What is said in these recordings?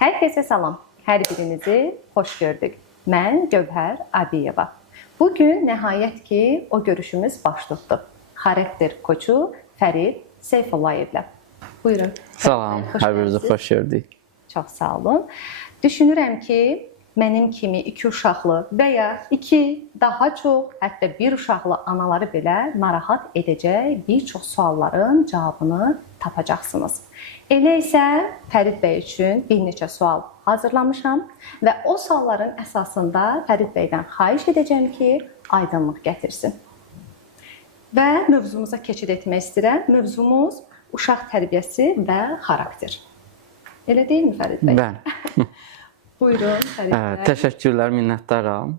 Herkese salam. Hər birinizi xoş gördük. Mən Gövhər Abiyeva. Bugün nəhayət ki o görüşümüz baş tutdu. Xarakter koçu Fərid Seyfullayevlə. Buyurun. Salam, hər birinizi xoş gördük. Çox sağ olun. Düşünürəm ki mənim kimi 2 uşaqlı və ya 2 daha çox, hətta 1 uşaqlı anaları belə narahat edəcək bir çox sualların cavabını tapacaqsınız. Elə isə Fərid bəy üçün bir neçə sual hazırlamışam və o sualların əsasında Fərid bəydən xahiş edəcəm ki, aydınlıq gətirsin. Və mövzumuza keçid etmək istəyirəm. Mövzumuz uşaq tərbiyəsi və xarakter. Elə deyilmi Fərid bəy? Bəli. Buyurun Fərid bəy. Təşəkkürlər, minnətdaram.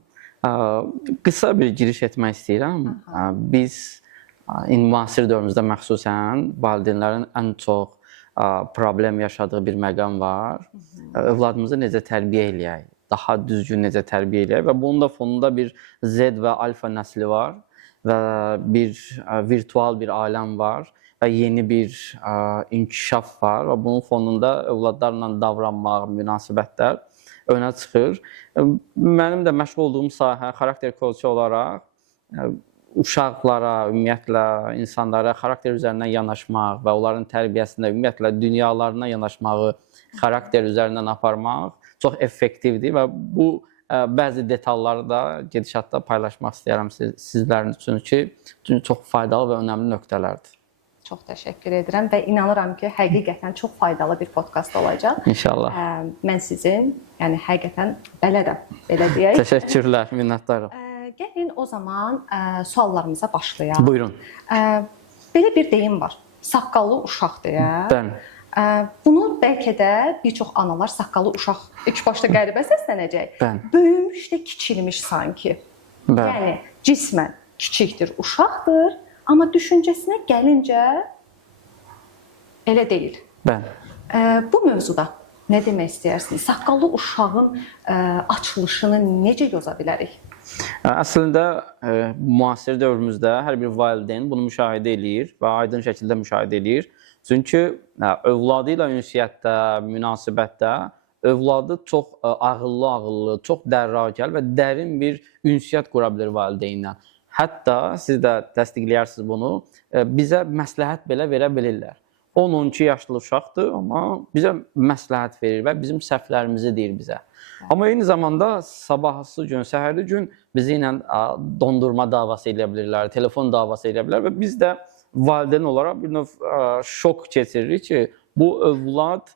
Qısa bir giriş etmək istəyirəm. Biz müasir dövrümüzdə məxsusən valideynlərin ən çox problem yaşadığı bir məqam var. Övladımızı necə tərbiyə eləyək, daha düzgün necə tərbiyə eləyək və bunun da fonunda bir Z və alfa nəsli var və bir virtual bir aləm var və yeni bir inkişaf var və bunun fonunda övladlarla davranmaq, münasibətlər önə çıxır. Mənim də məşğul olduğum sahə xarakter koçu olaraq uşaqlara, ümumiyyətlə insanlara xarakter üzərindən yanaşmaq və onların tərbiyəsində, ümumiyyətlə dünyalarına yanaşmağı xarakter üzərindən aparmaq çox effektivdir və bu bəzi detalları da gedişatda paylaşmaq istəyirəm sizlərin üçün ki, çox faydalı və önəmli nöqtələrdir. Çox təşəkkür edirəm və inanıram ki, həqiqətən çox faydalı bir podkast olacaq. İnşallah. Mən sizin, yəni həqiqətən bələdəm, belə deyək. Təşəkkürlər, minnətdarım. Gəlin o zaman suallarımıza başlayaq. Buyurun. Belə bir deyim var. Saqqallı uşaq deyə. Bəli. Bunu bəlkə də bir çox analar saqqallı uşaq ilk başda qəribə səslənəcək. Bəli. Böyümüş də kiçilmiş sanki. Bəli. Yəni cismən kiçikdir, uşaqdır, amma düşüncəsinə gəlincə elə deyil. Bəli. Bu mövzuda nə demək istəyirsiniz? Saqqallı uşağın açılışını necə yoza bilərik? Əslində, müasir dövrümüzdə hər bir valideyn bunu müşahidə eləyir və aydın şəkildə müşahidə eləyir. Çünki övladı ilə ünsiyyətdə, münasibətdə övladı çox ağıllı, çox dərrakəl və dərin bir ünsiyyət qura bilir valideynlə. Hətta siz də təsdiqləyirsiniz bunu, bizə məsləhət belə verə bilirlər. 10-12 yaşlı uşaqdır, amma bizə məsləhət verir və bizim səhvlərimizi deyir bizə. Amma eyni zamanda sabahsı gün, səhərli gün bizi ilə dondurma davası eləyə bilirlər, telefon davası eləyə bilirlər və biz də valideyn olaraq bir növ şok keçiririk ki, bu övlad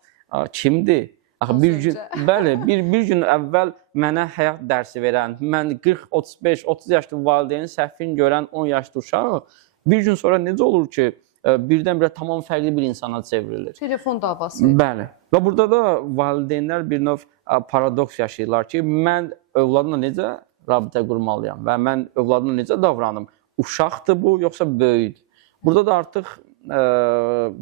kimdir? Bir gün, bəli, bir gün əvvəl mənə həyat dərsi verən, mən 40, 35, 30 yaşlı valideynin səhvini görən 10 yaşlı uşaq bir gün sonra necə olur ki, birdən-birə tamam fərqli bir insana çevrilir. Telefon davası. Bəli. Və burada da valideynlər bir növ paradoks yaşayırlar ki, mən övladımla necə rabitə qurmalıyam və mən övladımla necə davranım? Uşaqdır bu, yoxsa böyükdür? Burada da artıq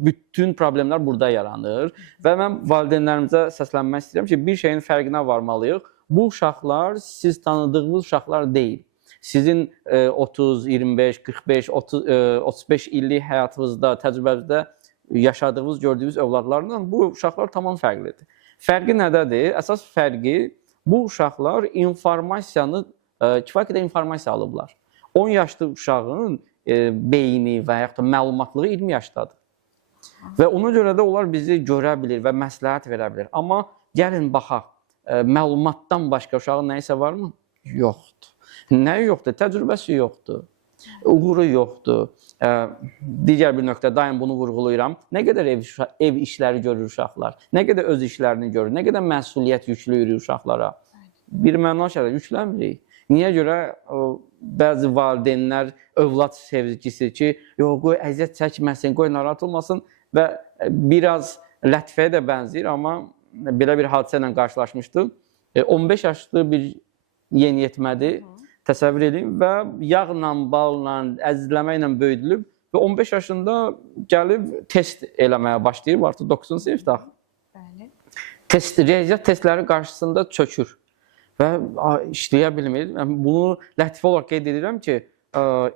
bütün problemlər burada yaranır və mən valideynlərimizə səslənmək istəyirəm ki, bir şeyin fərqinə varmalıyıq. Bu uşaqlar siz tanıdığınız uşaqlar deyil. Sizin 30, 25, 45, 35 illik həyatınızda, təcrübənizdə yaşadığınız, gördüyünüz övladlarla bu uşaqlar tamam fərqlidir. Fərqi nədədir? Əsas fərqi bu uşaqlar informasiyanı, kifayət qədər informasiya alıblar. 10 yaşlı uşağın beyni və yaxud da məlumatlığı 20 yaşdadır. Və ona görə də onlar bizi görə bilir və məsləhət verə bilir. Amma gəlin baxaq, məlumatdan başqa uşağın nəyisə varmı? Yoxdur. Nəyi yoxdur? Təcrübəsi yoxdur. Uğuru yoxdur. Digər bir nöqtə, daim bunu vurğulayıram. Nə qədər ev işləri görür uşaqlar, nə qədər öz işlərini görür, nə qədər məsuliyyət yüklüyürük uşaqlara. Bir mənalı şeylər yüklənmirik. Niyə görə bəzi valideynlər övlad sevgisi ki, yox, qoy əziyyət çəkməsin, qoy narahat olmasın və biraz lətifəyə də bənzəyir, amma belə bir hadisə ilə qarşılaşmışdıq. 15 yaşlı bir yeniyetmədir, təsəvvür edin və yağla, balla, əzizləməklə böyüdülüb və 15 yaşında gəlib test eləməyə başlayıb, artıq 9-cu sinifdə. Riyaziyyat testləri qarşısında çökür və işləyə bilmir. Bunu lətifə olaraq qeyd edirəm ki,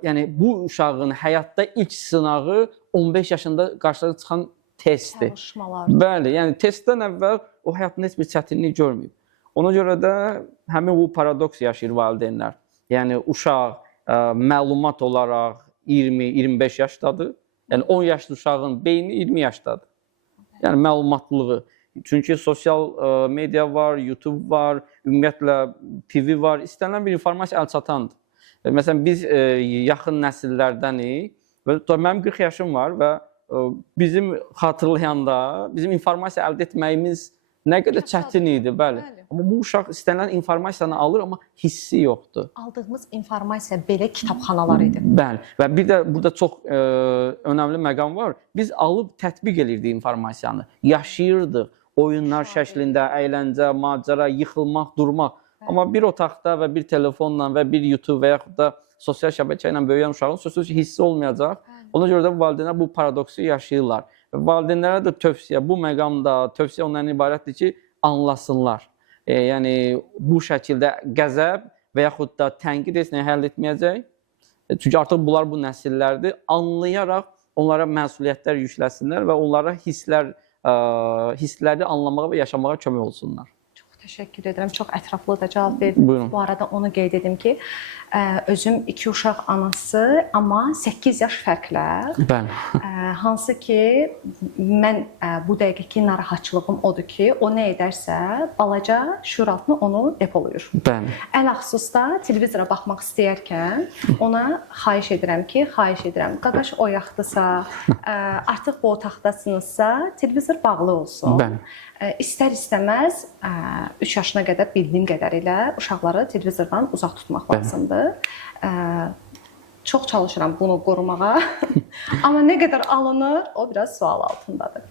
yəni bu uşağın həyatda ilk sınağı 15 yaşında qarşılarına çıxan testdir. Çalışmalar. Bəli, yəni testdən əvvəl o həyatında heç bir çətinlik görməyib. Ona görə də həmin bu paradoks yaşayır valideynlər. Yəni uşaq məlumat olaraq 20-25 yaşdadır. Yəni 10 yaşlı uşağın beyni 20 yaşdadır. Yəni məlumatlığı. Çünki sosial media var, YouTube var, ümumiyyətlə TV var. İstənilən bir informasiya əlçatandır. Məsələn biz yaxın nəsillərdənik və mənim 40 yaşım var və bizim xatırlayanda bizim informasiya əldə etməyimiz nə qədər çətin idi, bəli. Amma bu uşaq istənilən informasiyanı alır, amma hissi yoxdur. Aldığımız informasiya belə kitabxanalar idi. Bəli. Və bir də burada çox önəmli məqam var. Biz alıb tətbiq edirdik informasiyanı. Yaşayırdıq. Oyunlar şəklində, əyləncə, macəra, yıxılmaq, durmaq. Amma bir otaqda və bir telefonla və bir YouTube və yaxud da sosial şəbəkə ilə böyüyən uşağın sözsüz hissi olmayacaq. Ona görə də valideynlər bu paradoksu yaşayırlar. Valideynlərə də tövsiyə, bu məqamda tövsiyə ondan ibarətdir ki, anlasınlar. Yəni bu şəkildə qəzəb və yaxud da tənqid heç nəyi həll etməyəcək. Çünki artıq bunlar bu nəsillərdir. Anlayaraq onlara məsuliyyətlər yükləsinlər və onlara hissləri anlamağa və yaşamağa kömək olsunlar. Çox təşəkkür edirəm. Çox ətraflı da cavab verdiniz. Buyurun. Bu arada onu qeyd edim ki, özüm 2 uşaq anası, amma 8 yaş fərqlə. Bəli. Hansı ki, mən bu dəqiqəki narahatçılığım odur ki, o nə edərsə, balaca şuur altına onu depoluyur. Bəli. Ələxüsusda televizora baxmaq istəyərkən ona xahiş edirəm, qaqaş oyaqdısa, artıq bu otaqdasınızsa, televizor bağlı olsun. Bəli. İstər-istəməz 3 yaşına qədər bildiyim qədərilə uşaqları televizordan uzaq tutmaq lazımdır. Çox çalışıram bunu qorumağa. Amma nə qədər alınır, o biraz sual altındadır.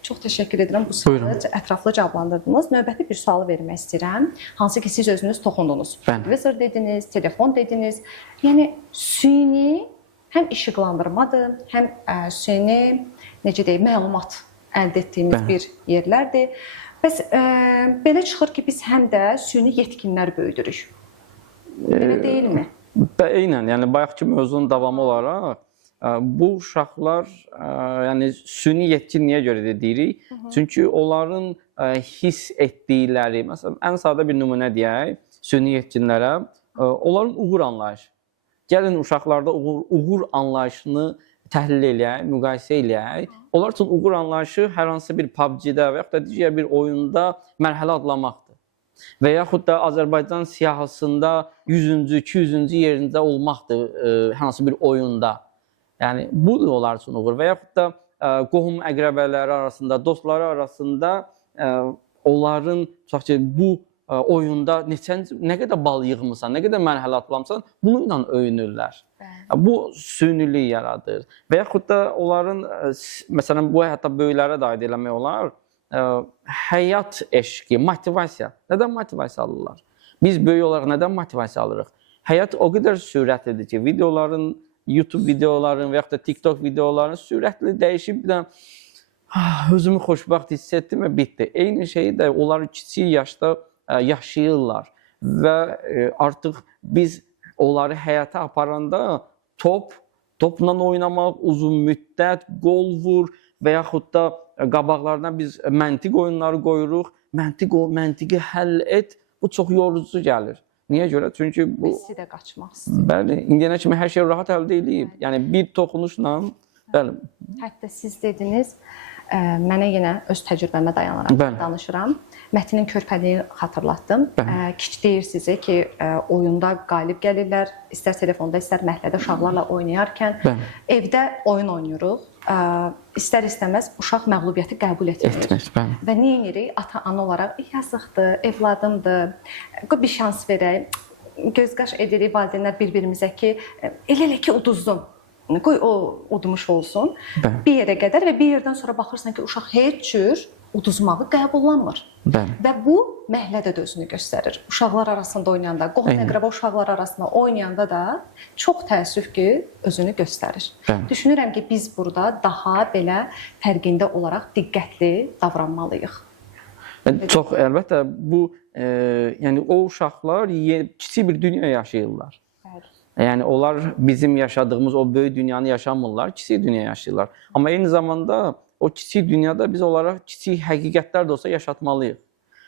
Çox təşəkkür edirəm bu sualı ətraflı cavablandırdınız. Növbəti bir sualı vermək istəyirəm. Hansı ki siz özünüz toxundunuz. Televizor dediniz, telefon dediniz. Yəni süni həm işıqlandırmadır, həm süni necə deyim, məlumat əldə etdiyimiz bir yerlərdir. Bəs belə çıxır ki, biz həm də süni yetkinlər böyüdürük. Belə deyilmi? Eynən, yəni bayaqki mövzunun davamı olaraq bu uşaqlar yəni süni yetkin niyə görə də deyirik? Çünki onların hiss etdikləri, məsələn, ən sadə bir nümunə deyək, süni yetkinlərə, onların uğur anlayışı. Gəlin uşaqlarda uğur anlayışını təhlil eləyək, müqayisə eləyək. Onlar üçün uğur anlayışı hər hansı bir PUBG-də və yaxud da digər bir oyunda mərhələ adlamaqdır. Və yaxud da Azərbaycan siyahısında 100-cü, 200-cü yerində olmaqdır hər hansı bir oyunda. Yəni, budur onlar üçün uğur. Və yaxud da qohum əqrəbələri arasında, dostları arasında onların, tutaq ki, bu oyunda nə qədər bal yığmısan, nə qədər mərhələ atlamısan, bunu ilə öyünürlər. Bu sünilik yaradır. Və yaxud da onların, məsələn, bu hətta böyüklərə də aid eləmək olar, həyat eşqi, motivasiya. Nədən motivasiya alırlar? Biz böyük olaraq nədən motivasiya alırıq? Həyat o qədər sürətlidir ki, videoların, YouTube videoların və yaxud da TikTok videoların sürətli dəyişib bir də özümü xoşbəxt hiss etdim və bitdi. Eyni şeyi də onlar kiçik yaşda yaşayırlar və artıq biz onları həyata aparanda topla oynamaq, uzun müddət, qol vur və yaxud da qabaqlarına biz məntiq oyunları qoyuruq. Məntiqi həll et, bu çox yorucu gəlir. Niyə görə? Çünki bu... Messi də qaçmaq istəyir. Bəli, indiyənə kimi hər şey rahat əldə edib. Yəni bir toxunuşla, bəli. Hətta siz dediniz, mənə yenə öz təcrübəmə dayanaraq danışıram. Mətinin körpəliyi xatırlatdım. Kiç deyir sizə ki, oyunda qalib gəlirlər, istər telefonda, istər məhəllədə uşaqlarla oynayarkən evdə oyun oynayırıq. İstər-istəməz uşaq məğlubiyyəti qəbul etmir. Və nə edirik? Ata-ana olaraq yazıqdır, evladımdır, bir şans verək. Göz-qaş edirik valideynlər bir-birimizə ki, elə ki uduzdum. Qoy o udmuş olsun. Bir yerə qədər və bir yerdən sonra baxırsan ki, uşaq heç cür uduzmağı qəbullanmır. Və bu məhəllədə də özünü göstərir. Uşaqlar arasında oynayanda, qohum-əqrəba uşaqlar arasında oynayanda da çox təəssüf ki, özünü göstərir. Düşünürəm ki, biz burada daha belə fərqində olaraq diqqətli davranmalıyıq. Çox, əlbəttə, bu, yəni o uşaqlar kiçik bir dünya yaşayırlar. Yəni, onlar bizim yaşadığımız o böyük dünyanı yaşamırlar, kiçik dünya yaşayırlar. Amma eyni zamanda o kiçik dünyada biz onlara kiçik həqiqətlər də olsa yaşatmalıyıq.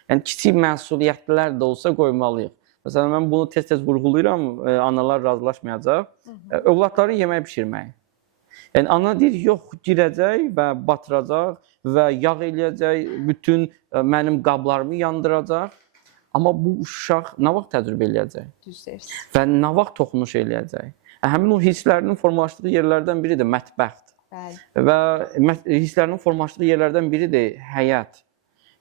Yəni kiçik məsuliyyətlər də olsa qoymalıyıq. Məsələn, mən bunu tez-tez vurğulayıram, analar razılaşmayacaq. Övladların yemək bişirməyi. Yəni ana deyir, yox, girəcək və batıracaq və yağ eləyəcək, bütün mənim qablarımı yandıracaq. Amma bu uşaq nə vaxt təcrübə eləyəcək? Düz deyirsiz. Və nə vaxt toxunuş eləyəcək? Həmin o hisslərinin formalaşdığı yerlərdən biri də mətbəxdir. Bəli. Və hisslərinin formalaşdığı yerlərdən biri də həyat.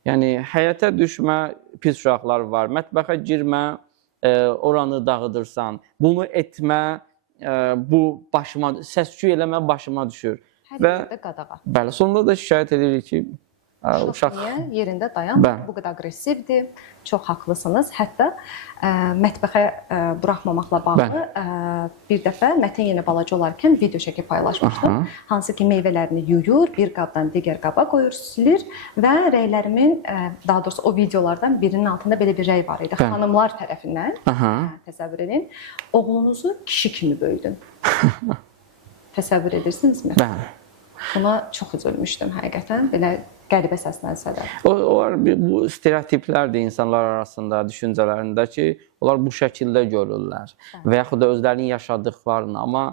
Yəni həyata düşmə, pis uşaqlar var. Mətbəxə girmə, oranı dağıdırsan. Bunu etmə, bu başıma, səs-küy eləmə başıma düşür. Hər yerdə qadağa. Bəli, sonunda da şikayət edirik ki, uşaq niyə yerində dayanmır, bu qədər aqressivdir, çox haqlısınız. Hətta mətbəxə buraxmamaqla bağlı bir dəfə Mətin yenə balaca olarkən video çəkib paylaşmışdım. Hansı ki meyvələrini yuyur, bir qabdan digər qaba qoyur, silir və rəylərimin, daha doğrusu o videolardan birinin altında belə bir rəy var idi. Xanımlar tərəfindən, təsəvvür edin, oğlunuzu kişi kimi böyüdün. Təsəvvür edirsinizmi? Bəli. Buna çox üzülmüşdüm həqiqətən, belə qəribə səslənsə də. Bu stereotiplərdir insanlar arasında, düşüncələrində ki, onlar bu şəkildə görürlər və yaxud da özlərinin yaşadıqlarını. Amma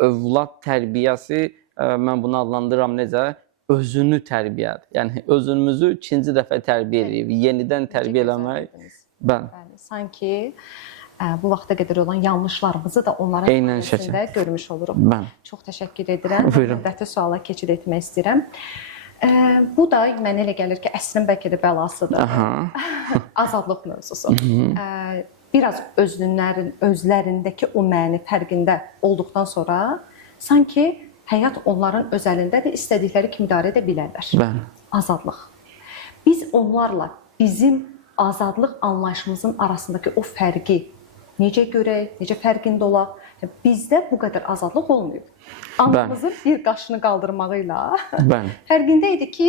övlad tərbiyəsi, mən bunu adlandırıram necə? Özünü tərbiyədir. Yəni, özümüzü ikinci dəfə tərbiyə edirik, yenidən tərbiyə eləmək. Bəli, sanki bu vaxta qədər olan yanlışlarımızı da onların sayəsində görmüş oluruq. Çox təşəkkür edirəm. Növbəti suala keçid etmək istəyirəm. Bu da mənə elə gəlir ki, əslin bəlkə də bəlasıdır. Azadlıq mövzusu. Biraz özlərindəki o məni fərqində olduqdan sonra sanki həyat onların öz əlindədir, istədikləri kimi idarə edə bilərlər. Azadlıq. Biz onlarla bizim azadlıq anlayışımızın arasındakı o fərqi necə görək, necə fərqində olaq? Bizdə bu qədər azadlıq olmayıb. Anamızın bir qaşını qaldırmağıyla fərqində idi ki,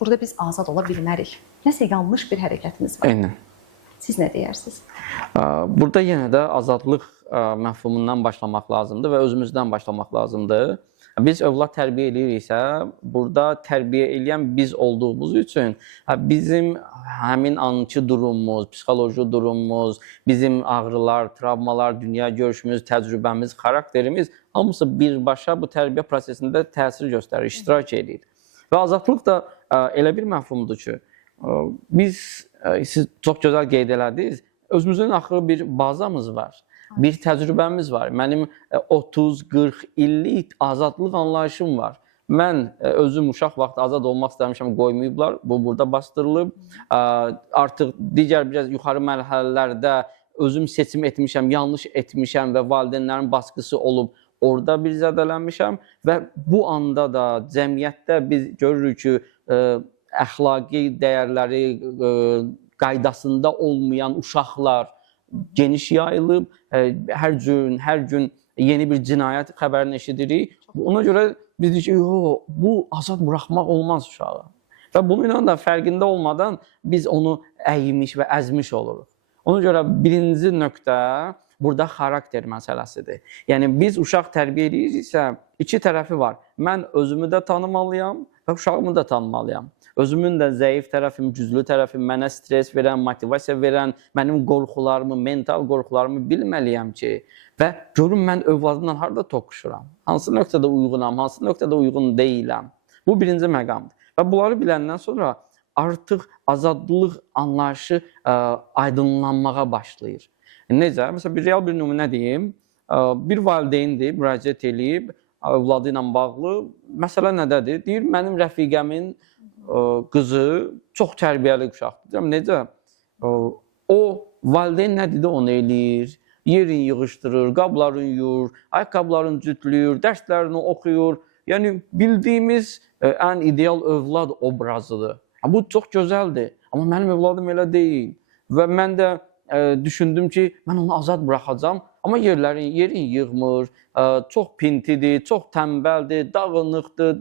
burada biz azad ola bilmərik. Nəsə yanlış bir hərəkətimiz var. Eynən. Siz nə deyərsiniz? Burada yenə də azadlıq məfhumundan başlamaq lazımdır və özümüzdən başlamaq lazımdır. Biz övlad tərbiyə eləyiriksə, burada tərbiyə eləyən biz olduğumuz üçün bizim həmin anki durumumuz, psixoloji durumumuz, bizim ağrılar, travmalar, dünya görüşümüz, təcrübəmiz, xarakterimiz hamısı birbaşa bu tərbiyə prosesində təsir göstərir, iştirak edir. Və azadlıq da elə bir məfhumdur ki, siz çox gözəl qeyd elədiniz, özümüzün axırı bir bazamız var. Bir təcrübəmiz var. Mənim 30-40 illik azadlıq anlayışım var. Mən özüm uşaq vaxtı azad olmaq istəmişəm, qoymayıblar. Bu burada bastırılıb. Artıq digər biraz yuxarı mərhələlərdə özüm seçim etmişəm, yanlış etmişəm və valideynlərin baskısı olub. Orada bir zədələnmişəm və bu anda da cəmiyyətdə biz görürük ki, əxlaqi dəyərləri qaydasında olmayan uşaqlar geniş yayılıb, hər gün yeni bir cinayət xəbərini eşidirik. Ona görə biz deyirik ki, bu azad buraxmaq olmaz uşağı. Və bununla da fərqində olmadan biz onu əymiş və əzmiş oluruq. Ona görə birinci nöqtə burada xarakter məsələsidir. Yəni biz uşaq tərbiyə ediriksə, iki tərəfi var. Mən özümü də tanımalıyam və uşağımı da tanımalıyam. Özümün də zəif tərəfim, güclü tərəfim, mənə stres verən, motivasiya verən, mənim qorxularımı, mental qorxularımı bilməliyəm ki, və görün mən övladımla harada toqquşuram, hansı nöqtədə uyğunam, hansı nöqtədə uyğun deyiləm. Bu birinci məqamdır. Və bunları biləndən sonra artıq azadlıq anlayışı aydınlanmağa başlayır. Necə? Məsələn, real bir nümunə deyim. Bir valideyndir, müraciət edib, övladı ilə bağlı. Məsələ nədədir? Deyir, mənim rəfiqəmin qızı çox tərbiyəli uşaqdır. Deyirəm, necə? O, valideyn nə dedi, onu eləyir, yerin yığışdırır, qablarını yuyur, ayaqqabılarını cütlüyür, dərslərini oxuyur. Yəni, bildiyimiz ən ideal övlad obrazıdır. Bu çox gözəldir, amma mənim övladım elə deyil. Və mən də düşündüm ki, mən onu azad buraxacam, amma yerin yığmır, çox pintidir, çox tənbəldir, dağınıqdır,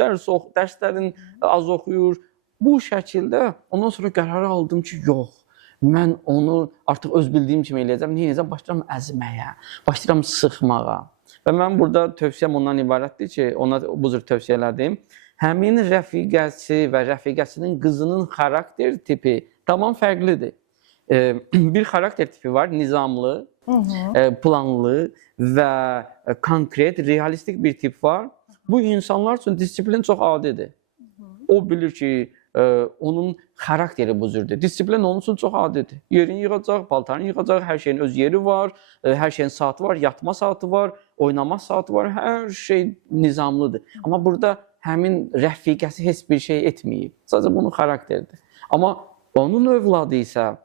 dərslərini az oxuyur. Bu şəkildə ondan sonra qərarı aldım ki, yox, mən onu artıq öz bildiyim kimi eləyəcəm. Neyəcəm? Başlayıram əzməyə, başlayıram sıxmağa. Və mən burada tövsiyəm ondan ibarətdir ki, ona bu cür tövsiyə elədim. həmin rəfiqəsi və rəfiqəsinin qızının xarakter tipi tamam fərqlidir. Bir xarakter tipi var, nizamlı, planlı və konkret, realistik bir tip var. Bu insanlar üçün disiplin çox adidir. O bilir ki, onun xarakteri bu cürdür. Disiplin onun üçün çox adidir. Yerini yığacaq, paltarını yığacaq, hər şeyin öz yeri var, hər şeyin saatı var, yatma saatı var, oynama saatı var, hər şey nizamlıdır. Amma burada həmin rəfiqəsi heç bir şey etməyib. Sadəcə bunun xarakteridir. Amma onun övladı isə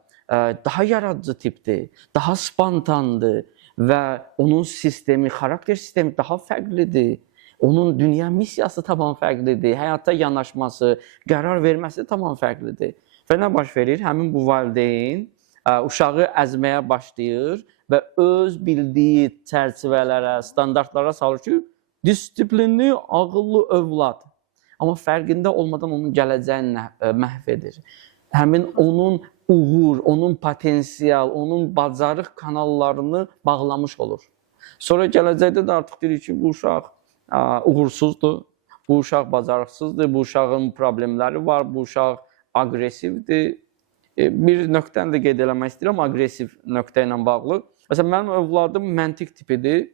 daha yaradıcı tipdir, daha spontandır və onun sistemi, xarakter sistemi daha fərqlidir. Onun dünya missiyası tamam fərqlidir, həyata yanaşması, qərar verməsi tamam fərqlidir. Və nə baş verir? Həmin bu valideyn uşağı əzməyə başlayır və öz bildiyi çərçivələrə, standartlara salır ki, disiplinli, ağıllı övlad. Amma fərqində olmadan onun gələcəyini məhv edir. Həmin onun uğur, onun potensial, onun bacarıq kanallarını bağlamış olur. Sonra gələcəkdə də artıq deyir ki, bu uşaq uğursuzdur, bu uşaq bacarıqsızdır, bu uşağın problemləri var, bu uşaq aqressivdir. Bir nöqtəni də qeyd eləmək istəyirəm, aqressiv nöqtə ilə bağlı. Məsələn, mənim övladım məntiq tipidir.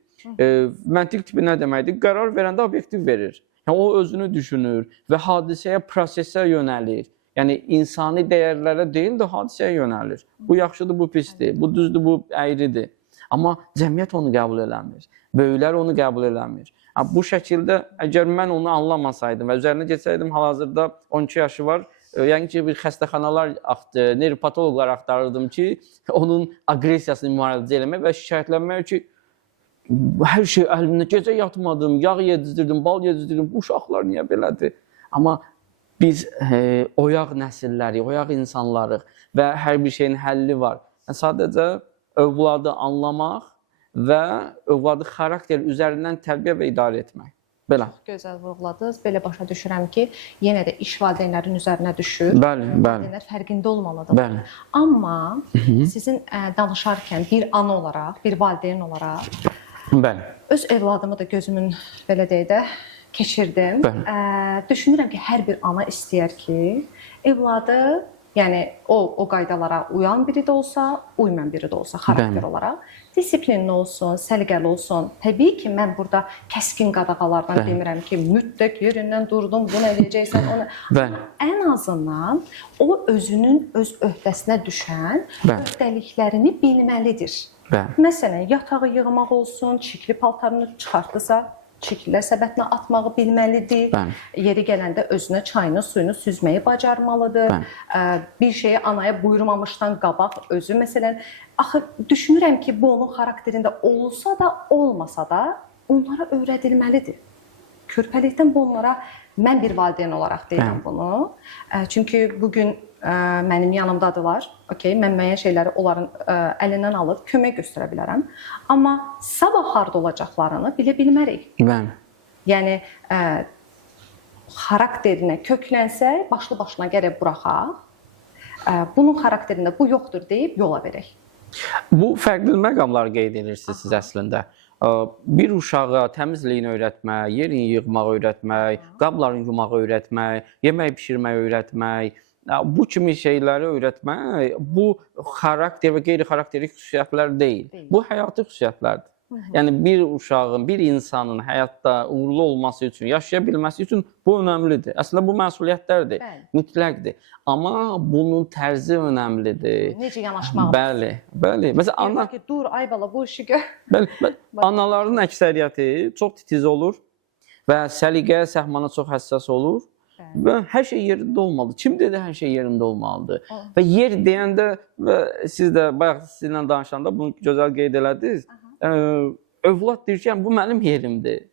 Məntiq tipi nə deməkdir? Qərar verəndə obyektiv verir. Yəni, o özünü düşünür və hadisəyə, prosesə yönəlir. Yəni, insani dəyərlərə deyil də hadisəyə yönəlir. Bu yaxşıdır, bu pisdir, bu düzdür, bu əyridir. Amma cəmiyyət onu qəbul eləmir. Böyüklər onu qəbul eləmir. Bu şəkildə, əgər mən onu anlamasaydım və üzərinə geçsəydim, hal-hazırda 12 yaşı var, yəni ki, bir xəstəxanalar, nevropatoloqlar axtarırdım ki, onun aqressiyasını müalicə eləmək və şikayətlənmək ki, hər şey əlimdə, gecə yatmadım, yağ yedizdirdim, bal yedizdirdim, bu uşaqlar niyə belədir? Amma biz oyaq nəsilləri, oyaq insanlarıq və hər bir şeyin həlli var. Sadəcə övladı anlamaq və övladı xarakter üzərindən tərbiyə və idarə etmək. Belə. Gözəl vurğuladınız. Belə başa düşürəm ki, yenə də iş valideynlərin üzərinə düşür. Bəli, bəli. Valideynlər fərqində olmalıdır. Bəli. Amma sizin danışarkən bir ana olaraq, bir valideyn olaraq bəli. Öz evladımı da gözümün belə deyək də keçirdim. Düşünürəm ki, hər bir ana istəyər ki, evladı, yəni o qaydalara uyan biri də olsa, uymayan biri də olsa xarakter olaraq disiplinli olsun, səliqəli olsun. Təbii ki, mən burada kəskin qadağalardan demirəm ki, mütləq yerindən durdun, bunu edəcəksən, onu. Ən azından o özünün öz öhdəsinə düşən öhdəliklərini bilməlidir. Məsələn, yatağı yığmaq olsun, çirkli paltarını çıxartdısa, çirklilər səbətinə atmağı bilməlidir. Yeri gələndə özünə çayını, suyunu süzməyi bacarmalıdır. Bir şeyi anaya buyurmamışdan qabaq özü, məsələn, axı düşünürəm ki, bu onun xarakterində olsa da, olmasa da onlara öyrədilməlidir. Körpəlikdən bu onlara, mən bir valideyn olaraq deyirəm bunu. Çünki bugün mənim yanımdadılar. Mən müəyyən şeyləri onların əlindən alıb kömək göstərə bilərəm. Amma sabah harda olacaqlarını bilə bilmərik. Yəni, xarakterinə köklənsək, başlı başına gərək buraxaq. Bunun xarakterində bu yoxdur deyib yola verək. Bu fərqli məqamlar qeyd edirsiniz siz əslində. Bir uşağa təmizliyini öyrətmək, yerini yığmağı öyrətmək, qablarını yumağı öyrətmək, yemək pişirməyi öyrətmək, bu kimi şeyləri öyrətmək, bu xarakter və qeyri-xarakterik xüsusiyyətlər deyil. Bu həyati xüsusiyyətlərdir. Yəni, bir uşağın, bir insanın həyatda uğurlu olması üçün, yaşaya bilməsi üçün bu önəmlidir. Əslində, bu məsuliyyətlərdir, mütləqdir. Amma bunun tərzi önəmlidir. Necə yanaşmaq? Bəli, bəli. Məsələn, ana... Dur, ay bala, bu işi gör. Bəli, anaların əksəriyyəti çox titiz olur və səliqə, səhmana çox həssas olur. Və hər şey yerində olmalıdır. Kim dedi hər şey yerində olmalıdır? Və yer deyəndə, və siz də bayaq sizinlə danışanda bunu gözəl qeyd elədiniz, övlad deyir ki, bu mənim yerimdir.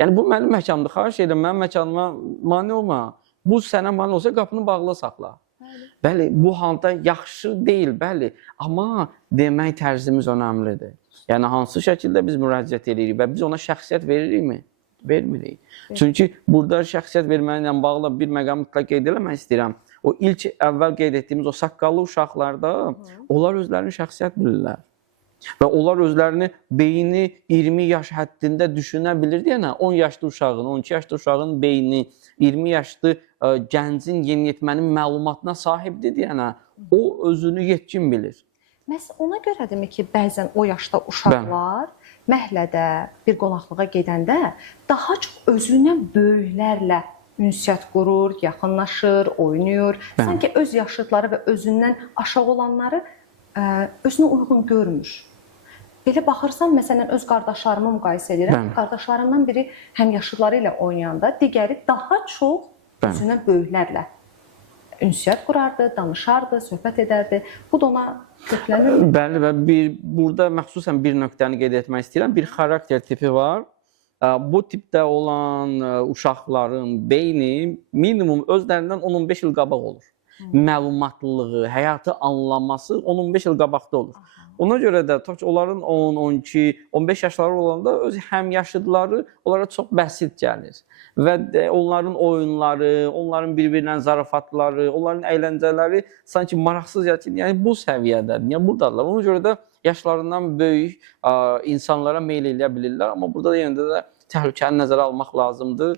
Yəni, bu mənim məkanımdır. Xahiş edirəm, mənim məkanıma mane olma. Bu sənə mane olsa, qapını bağlı saxla. Bəli, bu halda yaxşı deyil, bəli. Amma demək tərzimiz önəmlidir. Yəni, hansı şəkildə biz müraciət edirik və biz ona şəxsiyyət veririkmi? Vermirik. Çünki burada şəxsiyyət verməklə bağlı bir məqam mütləq qeyd eləmək istəyirəm. O ilk əvvəl qeyd etdiyimiz o saqqallı uşaqlarda onlar özlərini şəxsiyyət bilirlər. Və onlar özlərini beyni 20 yaş həddində düşünə bilir deyənə 10 yaşlı uşağın, 12 yaşlı uşağın beyni 20 yaşlı gəncin, yeniyetmənin məlumatına sahibdir deyənə o özünü yetkin bilir. Məhz ona görədimi ki, bəzən o yaşda uşaqlar məhəllədə bir qonaqlığa gedəndə daha çox özündən böyüklərlə ünsiyyət qurur, yaxınlaşır, oynayır. Sanki öz yaşıdları və özündən aşağı olanları özünə uyğun görmür. Belə baxırsan, məsələn, öz qardaşlarımı müqayisə edirəm. Qardaşlarımdan biri həm yaşıdları ilə oynayanda, digəri daha çox özündən böyüklərlə ünsiyyət qurardı, danışardı, söhbət edərdi. Bu da ona köklənir. Bəli, və burada məxsusən bir nöqtəni qeyd etmək istəyirəm. Bir xarakter tipi var. Bu tipdə olan uşaqların beyni minimum özlərindən 10-15 il qabaq olur. Məlumatlılığı, həyatı anlaması 10-15 il qabaqda olur. Ona görə də onların 10, 12, 15 yaşları olanda öz həmyaşıdları onlara çox bəsit gəlir. Və onların oyunları, onların bir-birindən zarafatları, onların əyləncələri sanki maraqsız gəlir. Yəni bu səviyyədədir. Yəni buradadılar. Ona görə də yaşlarından böyük insanlara meyl eləyə bilirlər. Amma burada yenə də təhlükəni nəzərə almaq lazımdır.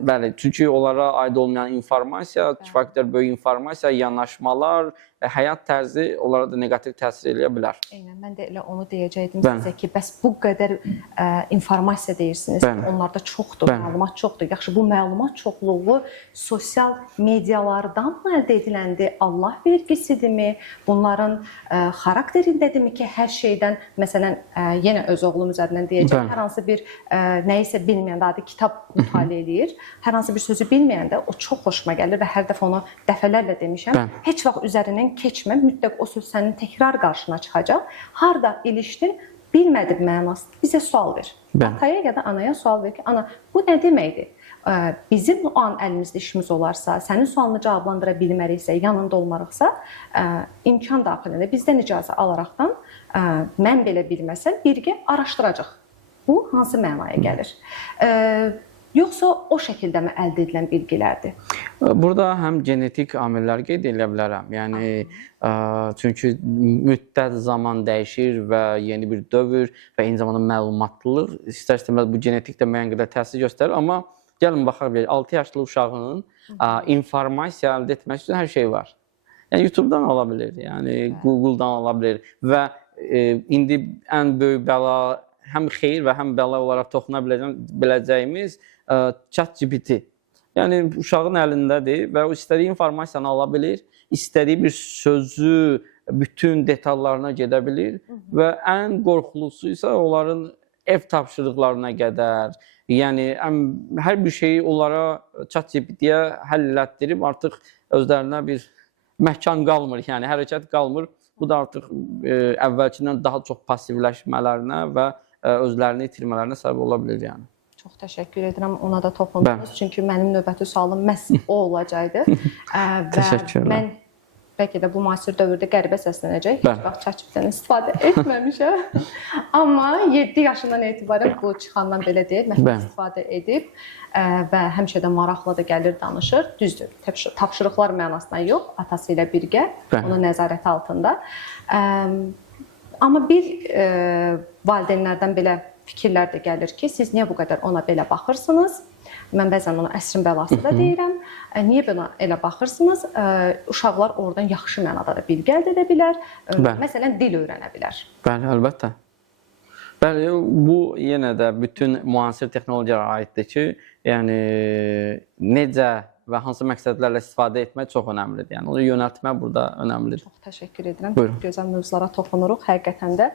Bəli, çünki onlara aid olmayan informasiya, kifayət qədər böyük informasiya, yanaşmalar, həyat tərzi onlara da neqativ təsir eləyə bilər. Eynən, mən də elə onu deyəcəkdim sizə ki, bəs bu qədər informasiya deyirsiniz, onlarda çoxdur, məlumat çoxdur. Yaxşı, bu məlumat çoxluğu sosial medialardan mı əldə ediləndi, Allah vergisidirmi, bunların xarakterindədirmi ki, hər şeydən, məsələn, yenə öz oğlum üzərindən deyəcəm, hər hansı bir nəyisə bilməyəndə, adı kitab mütaliə edir, hər hansı bir sözü bilməyəndə o çox xoşuma gəlir və hər dəfə onu dəfələrlə demişəm, heç vaxt üzərindən keçmə, mütləq o söz sənin təkrar qarşına çıxacaq. Harda ilişdin, bilmədim mənasını, bizə sual ver. Ataya ya da anaya sual ver ki, ana, bu nə deməkdir? Bizim o an əlimizdə işimiz olarsa, sənin sualını cavablandıra bilməriksə, yanında olmarıqsa, imkan daxilində bizdən icazə alaraqdan, mən belə bilməsəm, birgə araşdıracaq. Bu hansı mənaya gəlir? Yoxsa o şəkildə mi əldə edilən bilgilərdir? Burada həm genetik amillər qeyd edə bilərəm. Yəni, çünki müddət zaman dəyişir və yeni bir dövr və eyni zamanda məlumatlılıq istər-istəməz bu genetikdə müəyyən qədər təsir göstərir. Amma gəlin baxaq, 6 yaşlı uşağın informasiya əldə etmək üçün hər şey var. Yəni, YouTube-dan ala bilir, yəni Google-dan ala bilir və indi ən böyük bəla, həm xeyir və həm bəla olaraq toxuna biləcəyimiz ChatGPT. Yəni, uşağın əlindədir və o istədiyi informasiyanı ala bilir, istədiyi bir sözü bütün detallarına gedə bilir və ən qorxulusu isə onların ev tapşırıqlarına qədər, yəni hər bir şeyi onlara ChatGPT-yə həll elətdirib artıq özlərinə bir məkan qalmır, yəni hərəkət qalmır. Bu da artıq əvvəlkindən daha çox passivləşmələrinə və özlərini itirmələrinə səbəb ola bilir, yəni. Çox təşəkkür edirəm, ona da toxundunuz. Çünki mənim növbəti sualım məhz o olacaqdı. Və mən bəlkə də bu müasir dövrdə qəribə səslənəcək. Heç vaxt ChatGPT-dən istifadə etməmişəm. Amma 7 yaşından etibarən bu çıxandan belə deyil, mən istifadə edib və həmişə də maraqla da gəlir, danışır. Düzdür, tapşırıqlar mənasına yox, atası ilə birgə, onun nəzarəti altında. Amma bir valideynlərdən belə fikirlər də gəlir ki, siz niyə bu qədər ona belə baxırsınız? Mən bəzən ona əsrin bəlası da deyirəm. Niyə buna elə baxırsınız? Uşaqlar oradan yaxşı mənada da bilgi əldə edə bilər. Məsələn, dil öyrənə bilər. Bəli, əlbəttə. Bəli, bu yenə də bütün müasir texnologiyalara aiddir ki, yəni necə və hansı məqsədlərlə istifadə etmək çox önəmlidir. Yəni onu yönəltmək burada önəmlidir. Çox təşəkkür edirəm. Çox gözəl mövzulara toxunuruq həqiqətən də.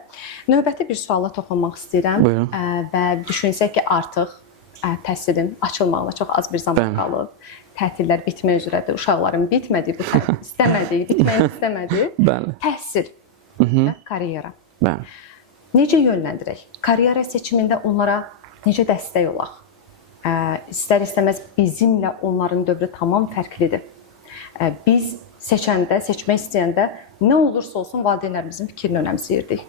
Növbəti bir suala toxunmaq istəyirəm və düşünsək ki, artıq təhsilin açılmağına çox az bir zaman qalıb. Tətillər bitmək üzrədir. Uşaqların bitmədiyi, bu istəmədiyi, bitmək istəmədiyi təhsil və karyera. Necə yönləndirək? Karyera seçimində onlara necə dəstək olaq? İstər-istəməz bizimlə onların dövrü tamam fərqlidir. Biz seçəndə, seçmək istəyəndə nə olursa olsun valideynlərimizin fikrini önəmsəyirdik.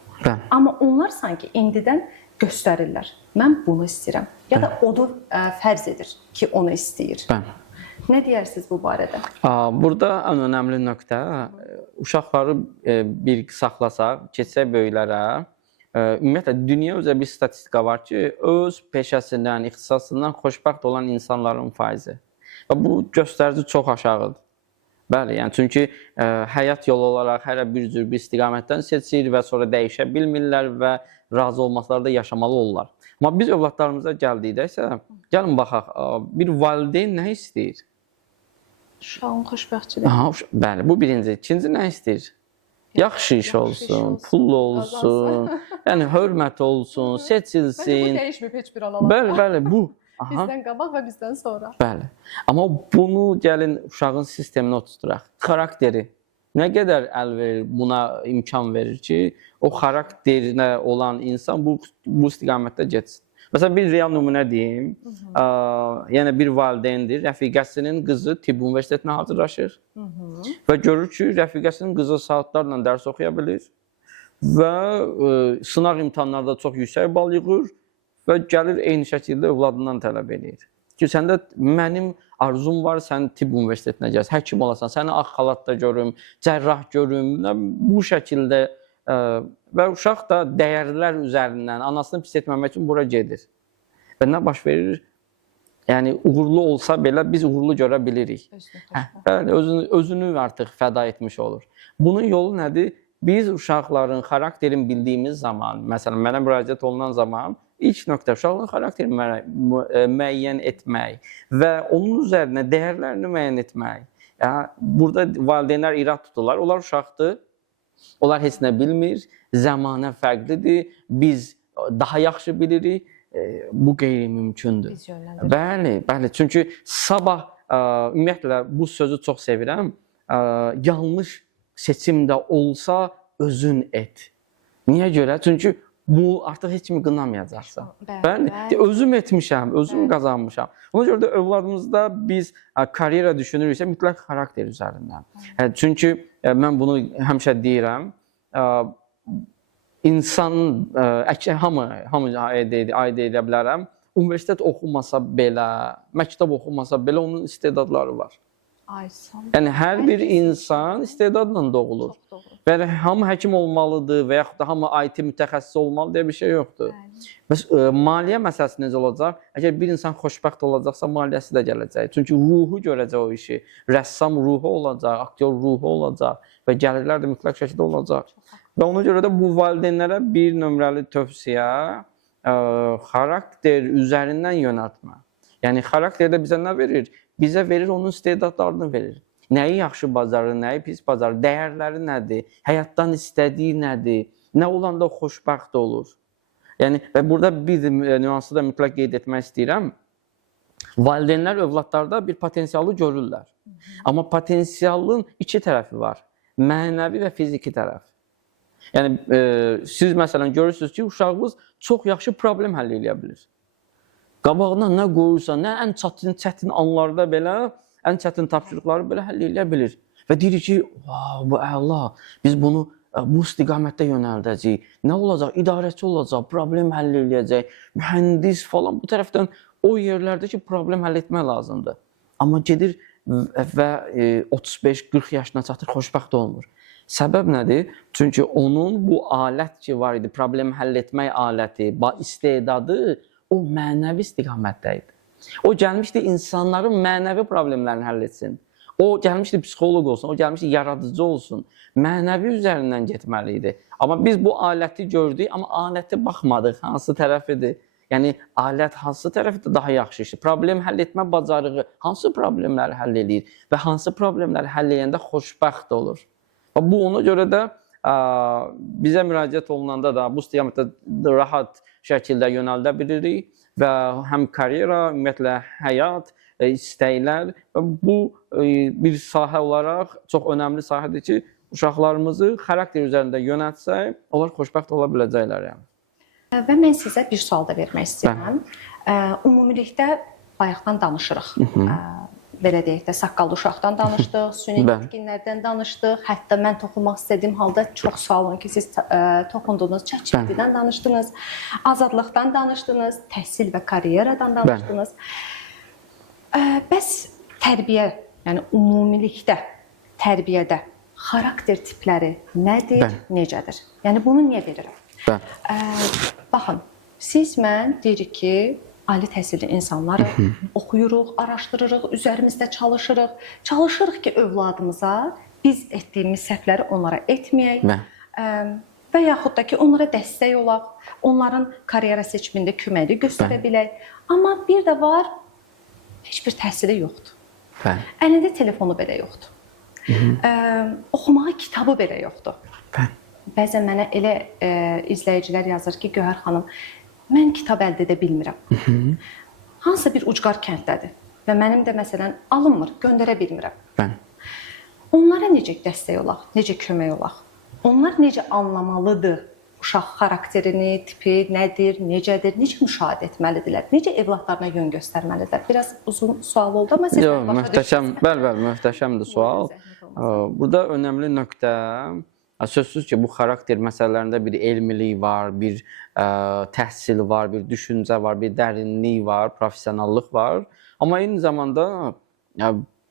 Amma onlar sanki indidən göstərirlər. Mən bunu istəyirəm. Ya da onu fərz edir ki, onu istəyir. Nə deyərsiniz bu barədə? Burada ən önəmli nöqtə uşaqları bir saxlasaq, keçsək böyüklərə, ümumiyyətlə dünya üzrə bir statistika var ki, öz peşəsindən, ixtisasından xoşbəxt olan insanların faizi. Və bu göstərici çox aşağıdır. Bəli, yəni çünki həyat yolu olaraq hər bir cür bir istiqamətdən seçir və sonra dəyişə bilmirlər və razı olmaqları da yaşamalı olurlar. Amma biz övladlarımıza gəldikdə isə, gəlin baxaq, bir valideyn nə istəyir? Uşağın xoşbəxtçiliyi. Aha, bəli, bu birinci. İkinci nə istəyir? Yaxşı iş olsun, pul olsun, yəni hörmət olsun, seçilsin. Bu dəyişmir heç bir analar. Bəli, bu. Aha. Bizdən qabaq və bizdən sonra. Bəli. Amma bunu gəlin uşağın sisteminə oturtduraq. Xarakteri nə qədər əl verir, buna imkan verir ki, o xarakterinə olan insan bu istiqamətdə getsin. Məsələn, bir real nümunə deyim. Yəni bir valideyndir, rəfiqəsinin qızı tibb universitetinə hazırlaşır və görür ki, rəfiqəsinin qızı saatlarla dərs oxuya bilir və sınaq imtahanlarda çox yüksək bal yığır və gəlir eyni şəkildə övladından tələb edir. Ki, səndə mənim arzum var, sən tibb universitetinə gəlsən, həkim olasan, səni ağ xalatda görüm, cərrah görüm, bu şəkildə və uşaq da dəyərlər üzərindən anasını pis etməmək üçün bura gedir. Və nə baş verir? Yəni, uğurlu olsa belə biz uğurlu görə bilirik. Bəli, özünü artıq fəda etmiş olur. Bunun yolu nədir? Biz uşaqların xarakterini bildiyimiz zaman, məsələn, mənə müraciət olunan zaman, ilk nöqtə uşaqların xarakterini müəyyən etmək və onun üzərinə dəyərlərini müəyyən etmək. Yəni, burada valideynlər irad tuturlar, onlar uşaqdır. Onlar heç nə bilmir, zəmanə fərqlidir, biz daha yaxşı bilirik, bu qeyri-mümkündür. Bəli, çünki sabah, ümumiyyətlə, bu sözü çox sevirəm, yanlış seçimdə olsa özün et. Niyə görə? Çünki bu artıq heç kimi qınamayacaqsan. Bəli, özüm etmişəm, özüm qazanmışam. Ona görə də övladımızda biz karyera düşünürüksə mütləq xarakter üzərindən. Çünki mən bunu həmişə deyirəm, insan, hamı aid edə bilərəm, universitet oxumasa belə, məktəb oxumasa belə onun istedadları var. Yəni, hər bir insan istedadla doğulur. Və hamı həkim olmalıdır və yaxud da hamı IT mütəxəssisi olmalı deyə bir şey yoxdur. Maliyyə məsələsi necə olacaq? Əgər bir insan xoşbəxt olacaqsa, maliyyəsi də gələcək. Çünki ruhu görəcək o işi. Rəssam ruhu olacaq, aktyor ruhu olacaq və gəlirlər də mütləq şəkildə olacaq. Və ona görə də bu valideynlərə bir nömrəli tövsiyə xarakter üzərindən yönəltmə. Yəni, xarakter də bizə nə verir? Bizə verir, onun istedadlarını verir. Nəyi yaxşı bacarır, nəyi pis bacarır, dəyərləri nədir, həyatdan istədiyi nədir, nə olanda xoşbəxt olur. Yəni, və burada bir nüansı da mütləq qeyd etmək istəyirəm. Valideynlər övladlarda bir potensialı görürlər. Amma potensialın iki tərəfi var. Mənəvi və fiziki tərəf. Yəni, siz məsələn görürsünüz ki, uşağınız çox yaxşı problem həll edə bilir. Qabağına nə qoyursa, nə ən çətin anlarda belə, ən çətin tapşırıqları belə həll edə bilir. Və deyir ki, bu əla, biz bunu bu istiqamətdə yönəldəcəyik. Nə olacaq? İdarəçi olacaq, problem həll edəcək, mühəndis falan. Bu tərəfdən o yerlərdə ki, problem həll etmək lazımdır. Amma gedir və 35-40 yaşına çatır, xoşbəxt olmur. Səbəb nədir? Çünki onun bu alət ki var idi, problem həll etmək aləti, istedadı, o mənəvi istiqamətdə idi. O gəlmişdi insanların mənəvi problemlərini həll etsin. O gəlmişdi psixoloq olsun, o gəlmişdi yaradıcı olsun. Mənəvi üzərindən getməli idi. Amma biz bu aləti gördük, amma aləti baxmadıq, hansı tərəfidir. Yəni, alət hansı tərəfdə daha yaxşı işdir. Problem həll etmə bacarığı hansı problemləri həll edir və hansı problemləri həll edəndə xoşbəxt olur. Bu ona görə də bizə müraciət olunanda da bu istiqamətdə rahat şəkildə yönəldə bilirik və həm karyera, ümumiyyətlə həyat, istəklər və bu bir sahə olaraq çox önəmli sahədir ki, uşaqlarımızı xarakter üzərində yönəltsək, onlar xoşbəxt ola biləcəklər. Və mən sizə bir sual da vermək istəyirəm. Ümumilikdə bayaqdan danışırıq. Belə deyək də, saqqallı uşaqdan danışdıq, süni yetkinlərdən danışdıq. Hətta mən toxunmaq istədiyim halda çox sağ olun ki, siz toxundunuz, ChatGPT-dən danışdınız, azadlıqdan danışdınız, təhsil və karyeradan danışdınız. Bəs tərbiyə, yəni ümumilikdə tərbiyədə xarakter tipləri nədir, necədir? Yəni bunu niyə verirəm? Bəli. Baxın, siz mən deyirik ki, ali təhsilli insanlarıq, oxuyuruq, araşdırırıq, üzərimizdə çalışırıq. Çalışırıq ki, övladımıza biz etdiyimiz səhvləri onlara etməyək. Və yaxud da ki, onlara dəstək olaq, onların karyera seçimində köməklik göstərə bilək. Amma bir də var, heç bir təhsili yoxdur. Bəli. Əlində telefonu belə yoxdur. Oxumağa kitabı belə yoxdur. Bəli. Bəzən mənə elə izləyicilər yazır ki, Gövhər xanım, mən kitab əldə edə bilmirəm. Hansısa bir ucqar kənddədir və mənim də məsələn alınmır, göndərə bilmirəm. Bəli. Onlara necə dəstək olaq, necə kömək olaq? Onlar necə anlamalıdır uşaq xarakterini, tipi nədir, necədir, necə müşahidə etməlidirlər, necə evladlarına yön göstərməlidirlər? Biraz uzun sual oldu amma siz Yox, möhtəşəm, bəli, möhtəşəmdir sual. Burada önəmli nöqtə sözsüz ki, bu xarakter məsələlərində bir elmilik var, bir təhsil var, bir düşüncə var, bir dərinlik var, professionallıq var. Amma eyni zamanda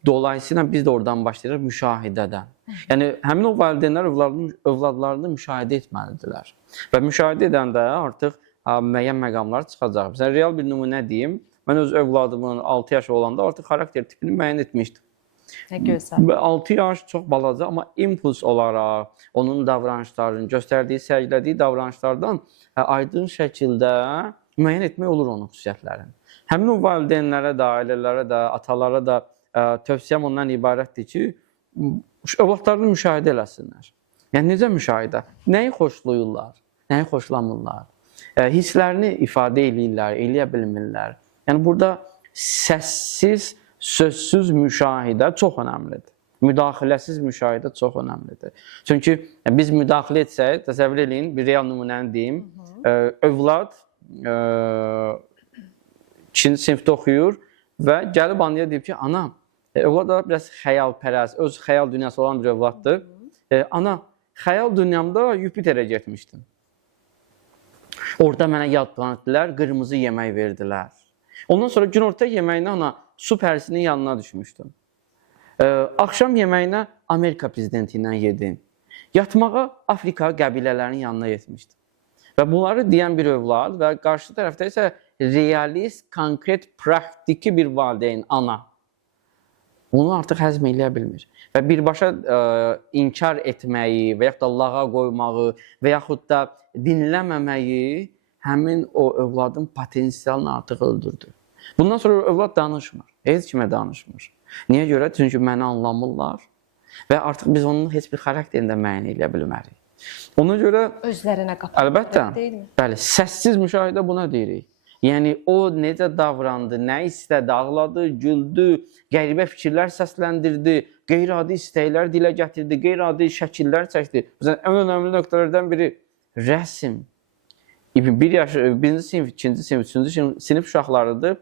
dolayısıyla biz də oradan başlayırıq müşahidədən. Yəni həmin o valideynlər övladlarını müşahidə etməlidirlər. Və müşahidə edəndə artıq müəyyən məqamlar çıxacaq. Məsələn, real bir nümunə deyim. Mən öz övladımın 6 yaşı olanda artıq xarakter tipini müəyyən etmişdim. Nə gözəl. 6 yaş çox balaca, amma impuls olaraq onun davranışlarını, göstərdiyi, sərgilədiyi davranışlardan aydın şəkildə müəyyən etmək olur onun xüsusiyyətlərini. Həmin o valideynlərə də, ailələrə də, atalara da tövsiyəm ondan ibarətdir ki, övladlarını müşahidə eləsinlər. Yəni, necə müşahidə? Nəyi xoşlayırlar, nəyi xoşlamırlar? Hisslərini ifadə eləyirlər, eləyə bilmirlər. Yəni, burada səssiz, sözsüz müşahidə çox önəmlidir. Müdaxiləsiz müşahidə çox önəmlidir. Çünki biz müdaxilə etsək, təsəvvür eləyin, bir real nümunəni deyim. Övlad 2-ci sinifdə oxuyur və gəlib anaya deyib ki, ana, övlad da biraz xəyalpərəst, öz xəyal dünyası olan bir övladdır. Ana, xəyal dünyamda Yupiterə getmişdim. Orada mənə yadlandılar, qırmızı yemək verdilər. Ondan sonra günorta yeməyinə ana su pərisinin yanına düşmüşdüm. Axşam yeməyinə Amerika prezidenti ilə yedim. Yatmağa Afrika qəbilələrinin yanına yetmişdim. Və bunları deyən bir övlad və qarşı tərəfdə isə realist, konkret, praktiki bir valideyn, ana. Bunu artıq həzm eləyə bilmir. Və birbaşa inkar etməyi və yaxud da lağa qoymağı və yaxud da dinləməməyi həmin o övladın potensialını artıq öldürdü. Bundan sonra övlad danışmır, heç kimə danışmır. Niyə görə? Çünki məni anlamırlar və artıq biz onun heç bir xarakterini də müəyyən edə bilmərik. Ona görə özlərinə qapatır. Əlbəttə, bəli, səssiz müşahidə buna deyirik. Yəni, o necə davrandı, nə istədi, ağladı, güldü, qəribə fikirlər səsləndirdi, qeyri-adi istəklər dilə gətirdi, qeyri-adi şəkillər çəkdi. Məsələn, ən önəmli nöqtələrdən biri rəsm. Birinci sinif, ikinci sinif, üçüncü sinif uşaqlarıdır.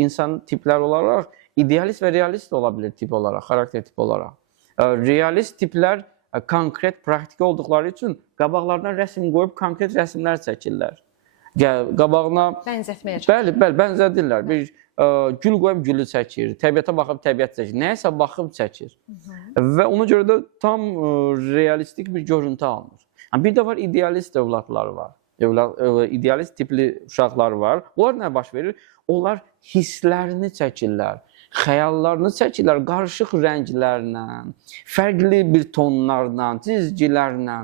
İnsan tiplər olaraq idealist və realist ola bilir tip olaraq, xarakter tipi olaraq. Realist tiplər konkret, praktik olduqları üçün qabaqlarına rəsm qoyub konkret rəsmlər çəkirlər. Qabağına bənzətməyə çalışır. Bəli, bənzədirlər. Bir gül qoyub gülü çəkir, təbiətə baxıb təbiət çəkir, nəyəsə baxıb çəkir. Və ona görə də tam realistik bir görüntü alınır. Bir də var, idealist övladlar var. İdealist tipli uşaqlar var. Onlar nə baş verir? Onlar hisslərini çəkirlər, xəyallarını çəkirlər, qarışıq rənglərlə, fərqli bir tonlarla, cizgilərlə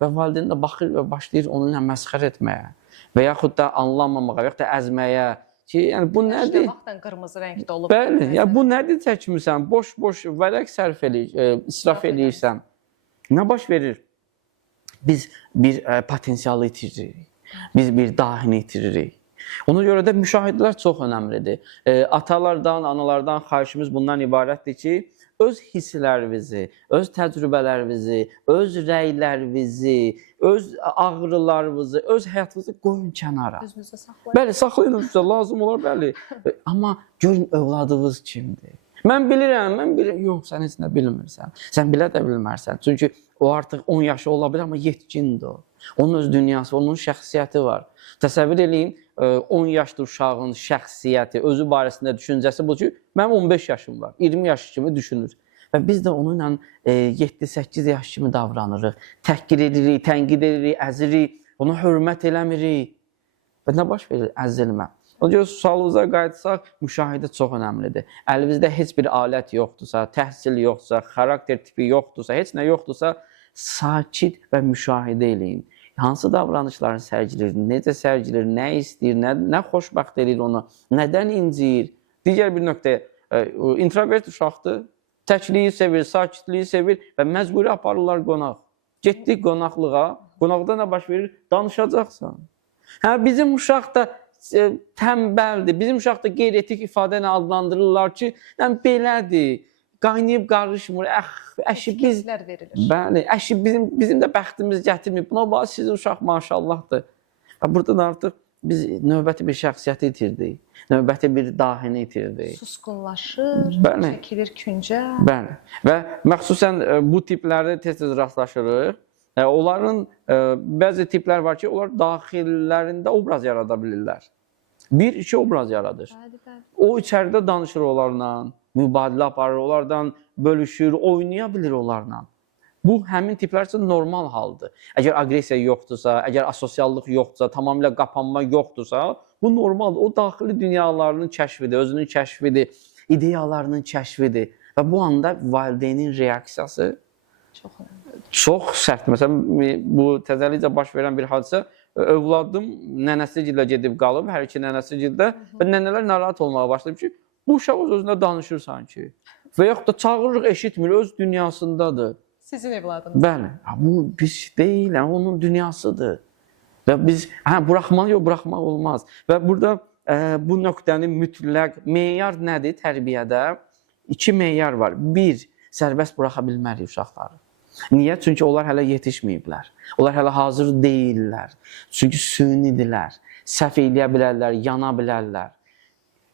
və valideyn də baxır və başlayır onunla məsxər etməyə və yaxud da anlamamağa və yaxud da əzməyə ki, yəni bu nədir? Vaxtdan qırmızı rəngdə olub. Bəli, yəni bu nədir çəkmirsən? Boş-boş vərəq sərf eləyirsən, israf eləyirsən. Nə baş verir? Biz bir potensialı itiririk. Biz bir dahini itiririk. Ona görə də müşahidələr çox önəmlidir. Atalardan, analardan xahişimiz bundan ibarətdir ki, öz hisslərinizi, öz təcrübələrinizi, öz rəylərinizi, öz ağrılarınızı, öz həyatınızı qoyun kənara. Özünüzə saxlayın. Bəli, saxlayın özünüzə, lazım olar, bəli. Amma görün övladınız kimdir? Mən bilirəm. Yox, sən heç nə bilmirsən. Sən bilə də bilmərsən. Çünki o artıq 10 yaşı ola bilər, amma yetkindir o. Onun öz dünyası, onun şəxsiyyəti var. Təsəvvür eləyin, 10 yaşlı uşağın şəxsiyyəti, özü barəsində düşüncəsi bu ki, mənim 15 yaşım var, 20 yaş kimi düşünür. Və biz də onunla 7-8 yaş kimi davranırıq. Təhqir edirik, tənqid edirik, əzirik. ona hörmət eləmirik. Və nə baş verir? Əzilmə. Ona görə sualınıza qayıtsaq, müşahidə çox önəmlidir. Əlimizdə heç bir alət yoxdursa, təhsil yoxdursa, xarakter tipi yoxdursa, heç nə yoxdursa, sakit və müşahidə eləyin. Hansı davranışlarını sərgilir, necə sərgilir, nə istəyir, nə xoşbəxt edir onu, nədən inciyir. Digər bir nöqtə, introvert uşaqdır, təkliyi sevir, sakitliyi sevir və məcburi aparırlar qonaq. Getdik qonaqlığa, qonaqda nə baş verir? Danışacaqsan. Hə, bizim uşaq da tənbəldir, bizim uşaq da qeyri-etik ifadə ilə adlandırırlar ki, belədir, qaynayıb qarışmır, əşi biz... Fikirlər verilir. Bəli, əşi bizim də bəxtimiz gətirməyib. Buna bax, sizin uşaq maşallahdır. Buradan artıq biz növbəti bir şəxsiyyəti itirdik, növbəti bir dahini itirdik. Susqunlaşır, Bəli. çəkilir küncə. Bəli. Və məxsusən bu tiplərdə tez-tez rastlaşırıq. Onların bəzi tiplər var ki, onlar daxillərində obraz yarada bilirlər. Bir-iki obraz yaradır. Bəli, bəli. O içəridə danışır onlarla, mübadilə aparır, onlardan bölüşür, oynaya bilir onlarla. Bu, həmin tiplər üçün normal haldır. Əgər aqressiya yoxdursa, əgər asosiallıq yoxdursa, tamamilə qapanma yoxdursa, bu normaldır. O daxili dünyalarının kəşfidir, özünün kəşfidir, ideyalarının kəşfidir. Və bu anda valideynin reaksiyası Çox önəmli. çox sərtdir. Məsələn, bu təzəlikcə baş verən bir hadisə, övladım nənəsigillə gedib qalıb, hər iki nənəsigildə və nənələr narahat olmağa başlayıb ki, bu uşaq öz-özünə danışır sanki. Və yaxud da çağırırıq, eşitmir, öz dünyasındadır. Sizin evladınız. Bəli, bu biz deyil, onun dünyasıdır. Və biz, buraxmalı yox, buraxmaq olmaz. Və burada bu nöqtəni mütləq, meyar nədir tərbiyədə? İki meyar var. Bir, sərbəst buraxa bilmərik uşaqları. Niyə? Çünki onlar hələ yetişməyiblər. Onlar hələ hazır deyillər. Çünki sünidirlər. Səhv eləyə bilərlər, yana bilərlər.